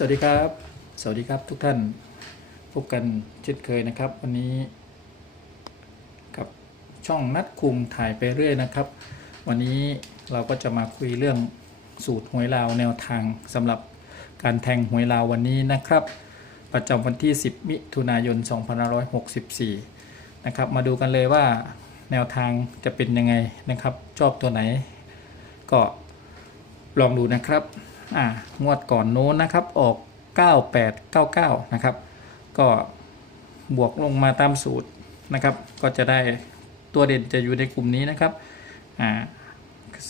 สวัสดีครับ สวัสดีครับทุกท่าน พบกันเช่นเคยนะครับ วันนี้กับช่องนัดคุมถ่ายไปเรื่อยนะครับ วันนี้เราก็จะมาคุยเรื่องสูตรหวยลาวแนวทางสำหรับการแทงหวยลาววันนี้นะครับ ประจำวันที่ 10 มิถุนายน 2564 นะครับ มาดูกันเลยว่าแนวทางจะเป็นยังไงนะครับ ชอบตัวไหน ก็ลองดูนะครับ อ่างวดก่อนโน้นนะครับออก 9899 นะครับ ก็บวกลงมาตามสูตรนะครับ ก็จะได้ตัวเด่นจะอยู่ในกลุ่มนี้นะครับอ่า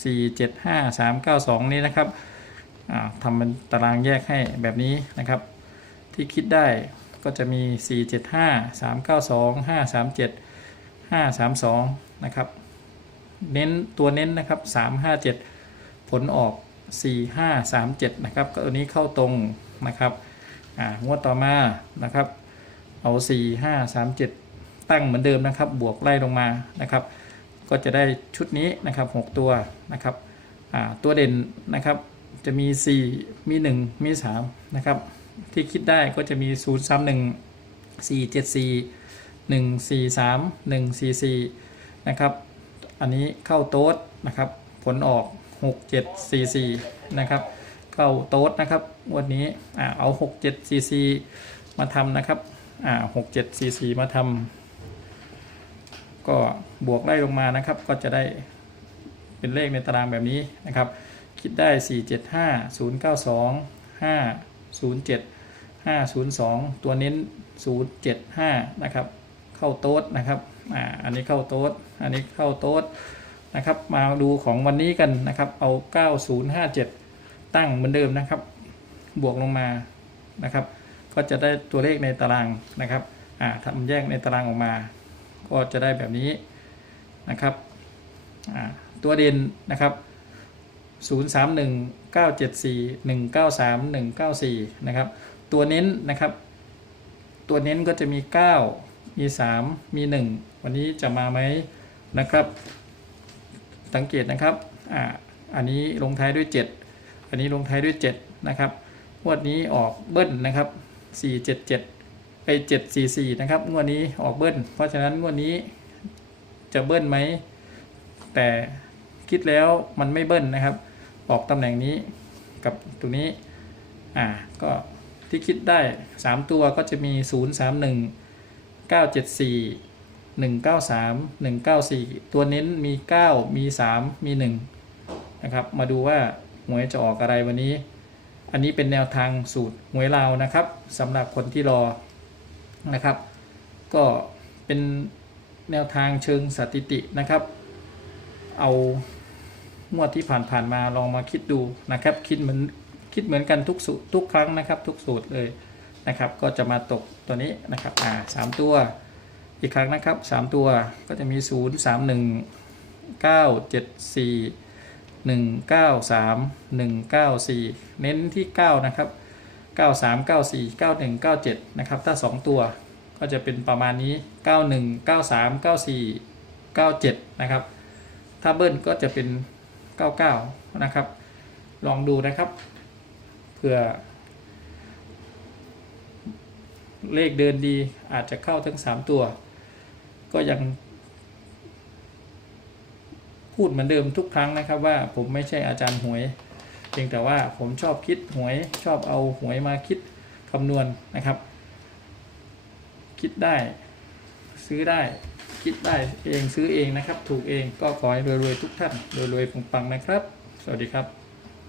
475 392 นี้นะครับอ่าทำเป็นตารางแยกให้แบบนี้นะครับ ที่คิดได้ก็จะมี 475 392 537 532 นะครับ เน้นตัวเน้นนะครับ 357 ผลออก 4537 นะครับก็ตัวนี้เข้าตรงนะครับอ่างวดต่อมานะครับ เอา 4537 ตั้งเหมือนเดิมนะครับ บวกไล่ลงมานะครับ ก็จะได้ชุดนี้นะครับ 6 ตัวนะครับอ่าตัวเด่นนะครับจะมี 4 มี 1 มี 3 นะครับ ที่คิดได้ก็จะมี 0 3 1 4 7 4 1 4 3 1 4 4 นะครับ อันนี้เข้าโต๊ดนะครับ ผลออก 6 7 4 4 นะครับ เข้าโต๊ดนะครับวันนี้อ่าเอา 6 7 4 4 มาทำนะครับอ่า6 7 4 4 มาทำก็บวกไล่ลงมานะครับ ก็จะได้เป็นเลขในตารางแบบนี้นะครับ คิดได้ 4 7 5 0 9 2 5 0 7 5 0 2 ตัวเน้น 0 7 5 นะครับ เข้าโต๊ดนะครับ อ่า อันนี้เข้าโต๊ด อันนี้เข้าโต๊ด นะครับ มาดูของวันนี้กันนะครับ เอา 9057 ตั้งเหมือนเดิมนะครับ บวกลงมานะครับ ก็จะได้ตัวเลขในตารางนะครับอ่าทำแยกในตารางออกมา ก็จะได้แบบนี้นะครับอ่าตัวเด่นนะครับ 031 974 193 194 นะครับ ตัวเน้นนะครับ ตัวเน้นก็จะมี 9 มี 3 มี 1 วันนี้จะมาไหมนะครับ สังเกตนะครับอ่าอันนี้ลงท้ายด้วย 7 อันนี้ลงท้ายด้วย 7 นะครับงวดนี้ออกเบิ้ลนะครับ 477ไป744 นะครับงวดนี้ออกเบิ้ลเพราะฉะนั้นงวดนี้จะเบิ้ลไหม แต่คิดแล้วมันไม่เบิ้ลนะครับ ออกตำแหน่งนี้กับตรงนี้ อ่า ก็ที่คิดได้ 3 ตัวก็จะมี 0 3 193 1 9 4 ตัวเน้นมี 9 มี 3 มี 1 นะครับ มาดูว่าหวยจะออกอะไรวันนี้ อันนี้เป็นแนวทางสูตรหวยลาวนะครับสำหรับคนที่รอนะครับ ก็เป็นแนวทางเชิงสถิตินะครับ เอางวดที่ผ่านๆมาลองมาคิดดูนะครับ คิดเหมือนคิดเหมือนกันทุกสูตรทุกครั้งนะครับ ทุกสูตรเลยนะครับ ก็จะมาตกตัวนี้นะครับอ่าสามตัว อีกครั้งนะครับสามตัวก็จะมี 0 3 1 9 7 4 1 9 3 1 9 4 เน้นที่ 9 นะครับ 9 3 9 4 9 1 9 7 นะครับ ถ้า 2 ตัวก็จะเป็นประมาณนี้ 91 93 94 97 นะครับ ถ้าเบิ้ลก็จะเป็น 99 นะครับ ลองดูนะครับเผื่อ เลขเดินดีอาจจะเข้าทั้ง 3 ตัว ก็ยัง พูดเหมือนเดิมทุกครั้งนะครับว่าผมไม่ใช่อาจารย์หวย เพียงแต่ว่าผมชอบคิดหวย ชอบเอาหวยมาคิดคำนวณนะครับ คิดได้ ซื้อได้ คิดได้เองซื้อเองนะครับ ถูกเองก็ขอให้รวยๆทุกท่านรวยๆปังๆนะครับ สวัสดีครับ